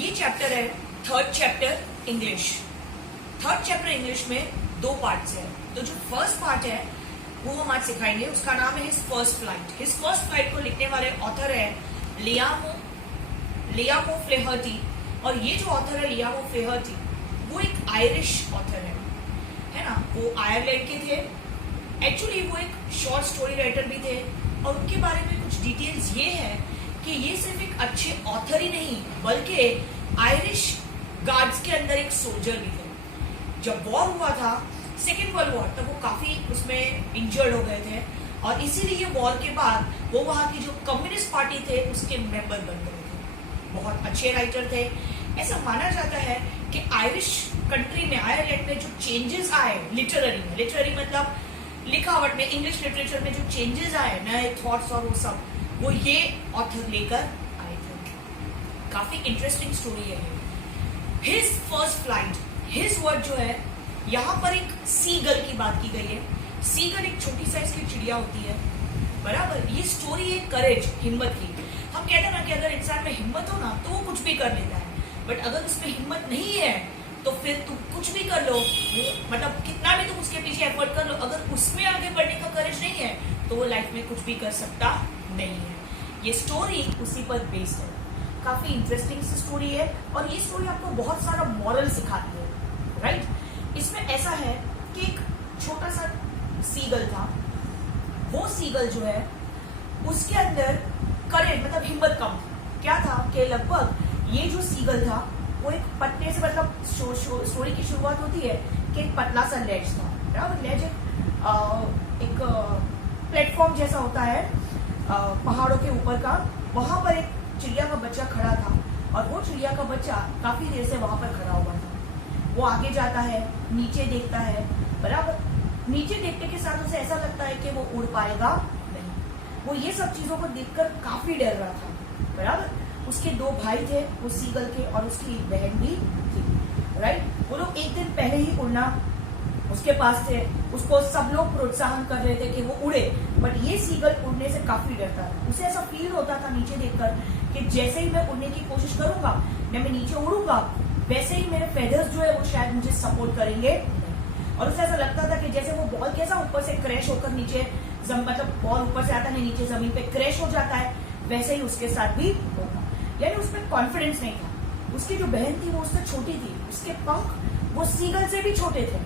ये चैप्टर है third chapter English. Third chapter English में दो पार्ट्स है। तो जो फर्स्ट पार्ट है वो हम आज सिखाएंगे, उसका नाम है his first flight. His first flight को लिखने वाले ऑथर है लियामो फ्लेहर्टी। और ये जो ऑथर है लियामो फ्लेहर्टी वो एक आयरिश ऑथर है ना। वो आयरलैंड के थे। एक्चुअली वो एक शॉर्ट स्टोरी राइटर भी थे। और उनके बारे में कुछ डिटेल्स ये है कि ये सिर्फ एक अच्छे ऑथर ही नहीं बल्कि आयरिश गार्ड्स के अंदर एक सोल्जर भी थे। जब वॉर हुआ था, सेकेंड वर्ल्ड वॉर, तब वो काफी उसमें इंजर्ड हो गए थे और इसीलिए वॉर के बाद वो वहां की जो कम्युनिस्ट पार्टी थे उसके मेंबर बन गए थे। बहुत अच्छे राइटर थे। ऐसा माना जाता है कि आयरिश कंट्री में, आयरलैंड में जो चेंजेस आए लिटरेरी मतलब लिखावट में, इंग्लिश लिटरेचर में जो चेंजेस आए, नए थॉट्स और वो सब, वो ये ऑथर लेकर आए थे। काफी इंटरेस्टिंग स्टोरी है। His first flight, his word जो है, यहाँ पर एक सीगल की बात की गई है। सीगल एक छोटी साइज की चिड़िया होती है, बराबर। ये स्टोरी है करेज, हिम्मत की। हम कहते हैं ना कि अगर इंसान में हिम्मत हो ना तो वो कुछ भी कर लेता है, बट अगर उसमें हिम्मत नहीं है तो फिर तुम कुछ भी कर लो, मतलब कितना भी तुम उसके पीछे एफर्ट कर लो, अगर उसमें आगे बढ़ने का करेज नहीं है तो वो लाइफ में कुछ भी कर सकता नहीं है। ये स्टोरी उसी पर बेस्ड है। काफी इंटरेस्टिंग स्टोरी है और ये स्टोरी आपको बहुत सारा मॉरल सिखाती है, राइट। इसमें ऐसा है कि एक छोटा सा सीगल था। वो सीगल जो है उसके अंदर करेज मतलब हिम्मत कम थी। क्या था कि लगभग ये जो सीगल था वो एक पत्ते से, मतलब स्टोरी की शुरुआत होती है कि एक पतला सा लेज था, बराबर। लेज एक प्लेटफॉर्म जैसा होता है पहाड़ों के ऊपर का। वहां पर एक चिड़िया का बच्चा खड़ा था और वो चिड़िया का बच्चा काफी देर से वहां पर खड़ा हुआ था। वो आगे जाता है, नीचे देखता है, बराबर। नीचे देखने के साथ उसे ऐसा लगता है कि वो उड़ पाएगा नहीं। वो ये सब चीजों को देखकर काफी डर रहा था, बराबर। उसके दो भाई थे, वो सीगल के, और उसकी एक बहन भी थी, राइट। वो लोग एक दिन पहले ही उड़ना उसके पास थे। उसको सब लोग प्रोत्साहन कर रहे थे कि वो उड़े, बट ये सीगल उड़ने से काफी डरता था। उसे ऐसा फील होता था नीचे देखकर कि जैसे ही मैं उड़ने की कोशिश करूंगा, मैं नीचे उड़ूंगा, वैसे ही मेरे फेदर्स जो है वो शायद मुझे सपोर्ट करेंगे। और उसे ऐसा लगता था कि जैसे वो बॉल कैसा ऊपर से क्रैश होकर नीचे, मतलब बॉल ऊपर से आता है नीचे जमीन पे क्रैश हो जाता है, वैसे ही उसके साथ भी होगा। यानी उसमें कॉन्फिडेंस नहीं था। उसकी जो बहन थी वो उससे छोटी थी, उसके पंख वो सीगल से भी छोटे थे,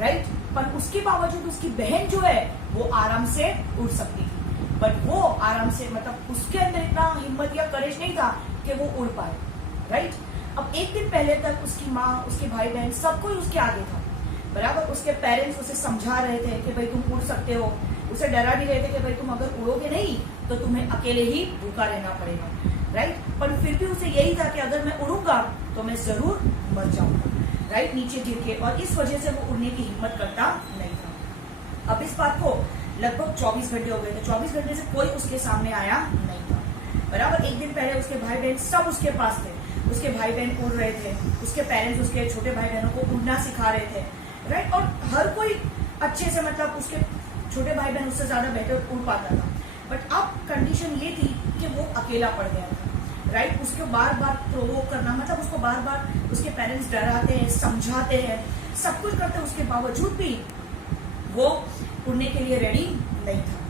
राइट। पर उसके बावजूद उसकी बहन जो है वो आराम से उड़ सकती थी, बट वो आराम से, मतलब उसके अंदर इतना हिम्मत या करेज नहीं था कि वो उड़ पाए, राइट। अब एक दिन पहले तक उसकी माँ, उसके भाई बहन, सब कोई उसके आगे था, बराबर। उसके पेरेंट्स उसे समझा रहे थे कि भाई तुम उड़ सकते हो, उसे डरा भी रहे थे कि भाई तुम अगर उड़ोगे नहीं तो तुम्हें अकेले ही भूखा रहना पड़ेगा, राइट। पर फिर भी उसे यही था कि अगर मैं उड़ूंगा तो मैं जरूर मर जाऊंगा, राइट, नीचे गिर के। और इस वजह से वो उड़ने की हिम्मत करता नहीं था। अब इस बात को लगभग 24 घंटे हो गए थे। 24 घंटे से कोई उसके सामने आया नहीं था, बराबर। एक दिन पहले उसके भाई बहन सब उसके पास थे। उसके भाई बहन उड़ रहे थे, उसके पेरेंट्स उसके छोटे भाई बहनों को उड़ना सिखा रहे थे, राइट। और हर कोई अच्छे से, मतलब उसके छोटे भाई बहन उससे ज्यादा बेहतर उड़ पाता था। बट अब कंडीशन ये थी कि वो अकेला पड़ गया था, राइट। उसको बार बार प्रोवोक करना, मतलब उसको बार बार उसके पेरेंट्स डराते हैं, समझाते हैं, सब कुछ करते हैं, उसके बावजूद भी वो उड़ने के लिए रेडी नहीं था,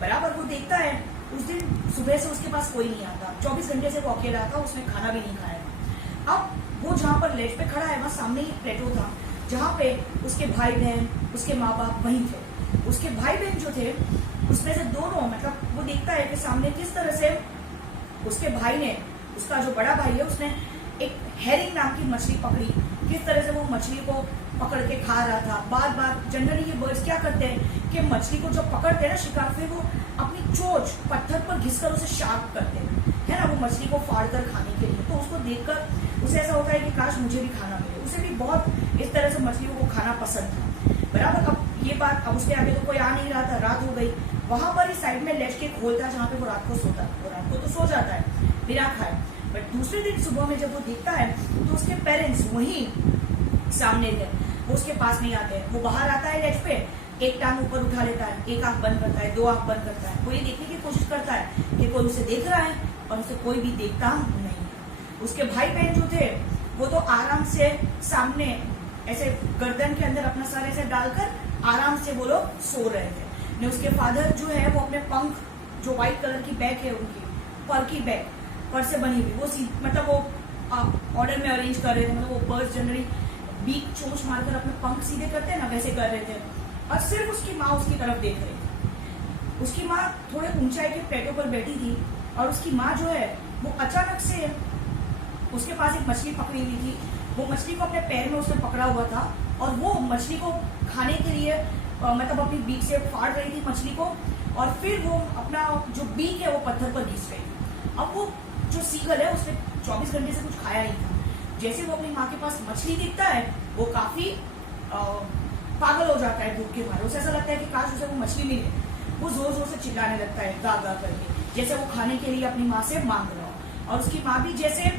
बराबर। वो देखता है उस दिन सुबह से उसके पास कोई नहीं आता। 24 घंटे से वो अकेला था, उसने खाना भी नहीं खाया था। अब वो जहाँ पर लेज पे खड़ा है वहां सामने ही प्लेटो था जहाँ पे उसके भाई बहन, उसके माँ बाप वहीं थे। उसके भाई बहन जो थे उसमें से दोनों, मतलब वो देखता है कि सामने किस तरह से उसके भाई ने, उसका जो बड़ा भाई है, उसने एक हेरिंग नाम की मछली पकड़ी। किस तरह से वो मछली को पकड़ के खा रहा था। बार बार जनरली ये बर्ड्स क्या करते हैं कि मछली को जब पकड़ते हैं ना शिकार, फिर वो अपनी चोंच पत्थर पर घिसकर उसे शार्प करते हैं, है ना, वो मछली को फाड़ कर खाने के लिए। तो उसको देखकर उसे ऐसा होता है कि काश मुझे भी खाना मिले। उसे भी बहुत इस तरह से मछलियों को खाना पसंद था, बराबर। अब ये बात, अब उसके आगे तो कोई आ नहीं रहा था, रात हो गई। वहां पर इस साइड में लेज के खोल था जहाँ पे वो रात को सोता है। वो रात को तो सो जाता है बिना खाए, बट दूसरे दिन सुबह में जब वो देखता है तो उसके पेरेंट्स वहीं सामने थे। वो उसके पास नहीं आते हैं। वो बाहर आता है लेज पे, एक टांग ऊपर उठा लेता है, एक आंख बंद करता है, दो आंख बंद करता है। वो ये देखने की कोशिश करता है कि कोई उसे देख रहा है, और उसे कोई भी देखता नहीं। उसके भाई बहन जो थे वो तो आराम से सामने ऐसे गर्दन के अंदर अपना सर ऐसे डालकर आराम से वो लोग सो रहे थे। ने उसके फादर जो है वो अपने पंख, जो व्हाइट कलर की बैग है उनकी पर की बैग, पर से बनी हुई, वो मतलब वो ऑर्डर में अरेंज कर रहे थे। मतलब वो बर्ड्स जनरली बीक चोंच मारकर अपने पंख सीधे करते हैं ना, वैसे कर रहे थे। और सिर्फ उसकी माँ उसकी तरफ देख रही थी। उसकी माँ थोड़े ऊंचाई के प्लेटों पर बैठी थी और उसकी माँ जो है वो अचानक से उसके पास एक मछली पकड़ी हुई थी। वो मछली को अपने पैर में उसने पकड़ा हुआ था और वो मछली को खाने के लिए मतलब अपनी बीक से फाड़ रही थी मछली को, और फिर वो अपना जो बीक है वो पत्थर पर घिस रही थी। अब वो जो सीगल है उसने 24 घंटे से कुछ खाया नहीं था। जैसे वो अपनी माँ के पास मछली दिखता है वो काफी पागल हो जाता है भूख के मारे। उसे ऐसा लगता है कि काश उसे वो मछली मिले। वो जोर जोर से चिल्लाने लगता है गा गा करके, जैसे वो खाने के लिए अपनी माँ से मांग रहा हो। और उसकी माँ भी जैसे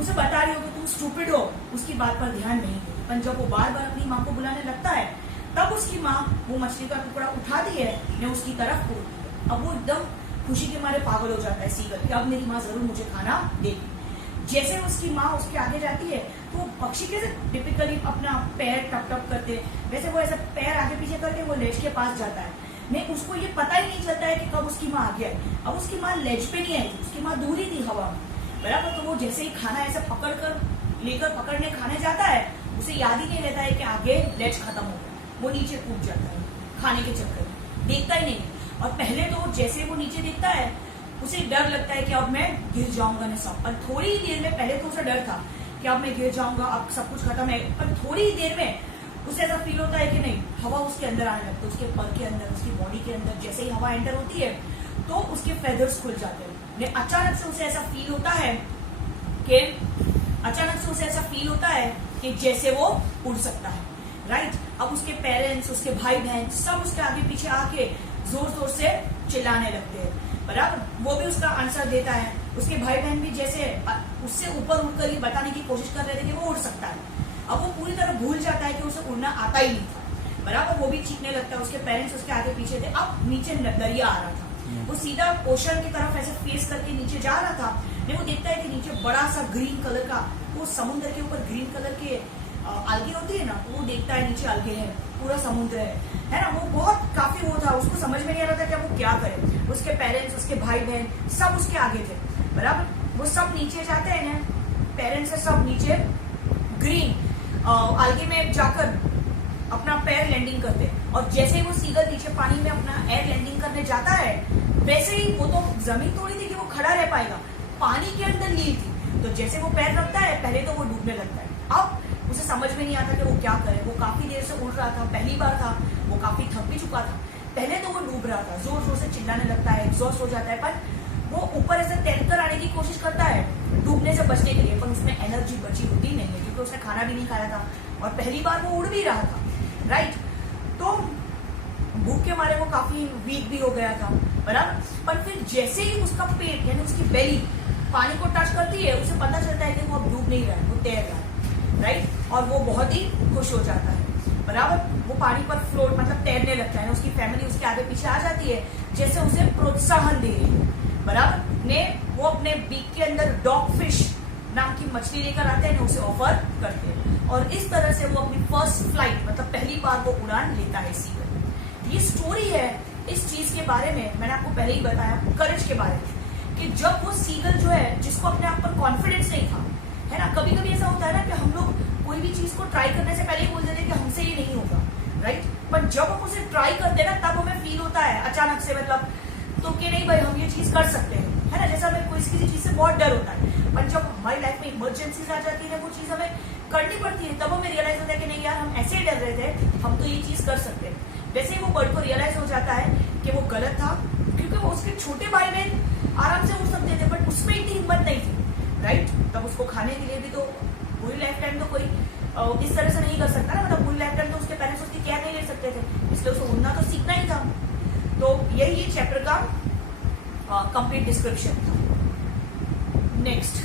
उसे बता रही हो कि तुम स्टूपिड हो, उसकी बात पर ध्यान नहीं देती। पर जब वो बार बार अपनी माँ को बुलाने लगता है तब उसकी माँ वो मछली का टुकड़ा उठाती है ने उसकी तरफ कूदती है। अब वो एकदम खुशी के मारे पागल हो जाता है सीगल कि अब मेरी माँ जरूर मुझे खाना देगी। जैसे उसकी माँ उसके आगे जाती है तो पक्षी कैसे टिपिकली अपना पैर टप टप करते हैं, वैसे वो ऐसा पैर आगे पीछे करके वो लेज के पास जाता है। नहीं, उसको ये पता ही नहीं चलता है कि कब उसकी माँ आ गया। अब उसकी माँ लेज पे नहीं आई थी, उसकी माँ दूर ही थी हवा में, बराबर। तो वो जैसे ही खाना ऐसा पकड़ने खाने जाता है, उसे याद ही नहीं रहता है कि आगे लेज खत्म हो गया। वो नीचे कूद जाता है खाने के चक्कर में, देखता ही नहीं। और पहले तो जैसे वो नीचे देखता है उसे डर लगता है कि अब मैं गिर जाऊंगा न सब। पर थोड़ी ही देर में, पहले तो उसे डर था कि अब मैं गिर जाऊंगा, अब सब कुछ खत्म है। पर थोड़ी ही देर में उसे ऐसा फील होता है कि नहीं, हवा उसके अंदर आने लगती है, उसके पर के अंदर, उसकी बॉडी के अंदर। जैसे ही हवा एंटर होती है तो उसके फेदर्स खुल जाते हैं। अचानक से उसे ऐसा फील होता है कि जैसे वो उड़ सकता है, राइट। अब उसके पेरेंट्स, उसके भाई बहन सब उसके आगे पीछे आके जोर जोर से चिल्लाने लगते हैं, बराबर। वो भी उसका आंसर देता है। उसके भाई बहन भी जैसे उससे ऊपर उड़कर ये बताने की कोशिश कर रहे थे कि वो उड़ सकता है। अब वो पूरी तरह भूल जाता है कि उसे उड़ना आता ही नहीं था, बराबर। वो भी चीखने लगता है। उसके पेरेंट्स उसके आगे पीछे थे। अब नीचे दरिया आ रहा था, वो सीधा ओशन की तरफ ऐसे फेस करके नीचे जा रहा था। वो देखता है कि नीचे बड़ा सा ग्रीन कलर का, वो समुद्र के ऊपर ग्रीन कलर के अलगे होती है ना, वो देखता है नीचे अलगे है, पूरा समुद्र है ना। वो बहुत काफी वो था, उसको समझ में नहीं आ रहा था कि वो क्या करे। उसके पेरेंट्स, उसके भाई बहन सब उसके आगे थे, बराबर। वो सब नीचे जाते हैं ना, पेरेंट्स सब नीचे ग्रीन अलगे में जाकर अपना पैर लैंडिंग करते हैं। और जैसे ही वो सीगल नीचे पानी में अपना एयर लैंडिंग करने जाता है, वैसे ही वो तो जमीन थोड़ी थी कि वो खड़ा रह पाएगा, पानी के अंदर नील थी। तो जैसे वो पैर रखता है, पहले तो वो डूबने लगता है। अब उसे समझ में नहीं आता कि वो क्या करे। वो काफी देर से उड़ रहा था, पहली बार था, वो काफी थक भी चुका था। पहले तो वो डूब रहा था, जोर जोर से चिल्लाने लगता है, एग्जॉस्ट हो जाता है। पर वो ऊपर ऐसे तैरकर आने की कोशिश करता है डूबने से बचने के लिए, पर उसमें एनर्जी बची होती नहीं है क्योंकि उसने खाना भी नहीं खाया था और पहली बार वो उड़ भी रहा था, राइट। तो भूख के मारे वो काफी वीक भी हो गया था, बराबर। पर फिर जैसे ही उसका पेट यानी उसकी बेली पानी को टच करती है, उसे पता चलता है कि वो अब डूब नहीं रहा है, वो तैर रहा है, राइट। और वो बहुत ही खुश हो जाता है, बराबर। वो पानी पर फ्लोट मतलब तैरने लगता है। उसकी फैमिली उसके आगे पीछे आ जाती है, जैसे उसे प्रोत्साहन दे रही है, बराबर। ने वो अपने बीक के अंदर डॉग फिश नाम की मछली लेकर आते हैं, उसे ऑफर करते हैं। और इस तरह से वो अपनी फर्स्ट फ्लाइट मतलब पहली बार वो उड़ान लेता है सीगल। ये स्टोरी है इस चीज के बारे में, मैंने आपको पहले ही बताया, करेज के बारे में, कि जब वो सीगल जो है जिसको अपने आप पर कॉन्फिडेंस नहीं था, है ना। कभी कभी ऐसा होता है ना कि हम लोग कोई भी चीज को ट्राई करने से पहले ही बोल देते हैं कि हमसे ये नहीं होगा, राइट। पर जब हम उसे ट्राई करते हैं ना, तब हमें फील होता है अचानक से, मतलब तो कि नहीं भाई हम ये चीज कर सकते हैं, है ना। जैसा हमें किसी चीज से बहुत डर होता है, पर जब हमारी लाइफ में इमरजेंसीज आ जाती है, वो चीज हमें करनी पड़ती है, तब हमें रियलाइज होता है कि नहीं यार हम ऐसे ही डर रहे थे, हम तो ये चीज कर सकते हैं। वैसे ही वो बर्ड को रियलाइज हो जाता है कि वो गलत था, क्योंकि वो उसके छोटे भाई बहन आराम से उड़ सकते थे, बट उसमें इतनी हिम्मत नहीं थी, राइट। तब उसको खाने के लिए भी तो पूरी लाइफ टाइम तो कोई इस तरह से नहीं कर सकता ना, मतलब पूरी लाइफ टाइम तो उसके पेरेंट्स उसकी केयर नहीं ले सकते थे, इसलिए उसको उड़ना तो सीखना ही था। तो यही चैप्टर का कंप्लीट डिस्क्रिप्शन था। नेक्स्ट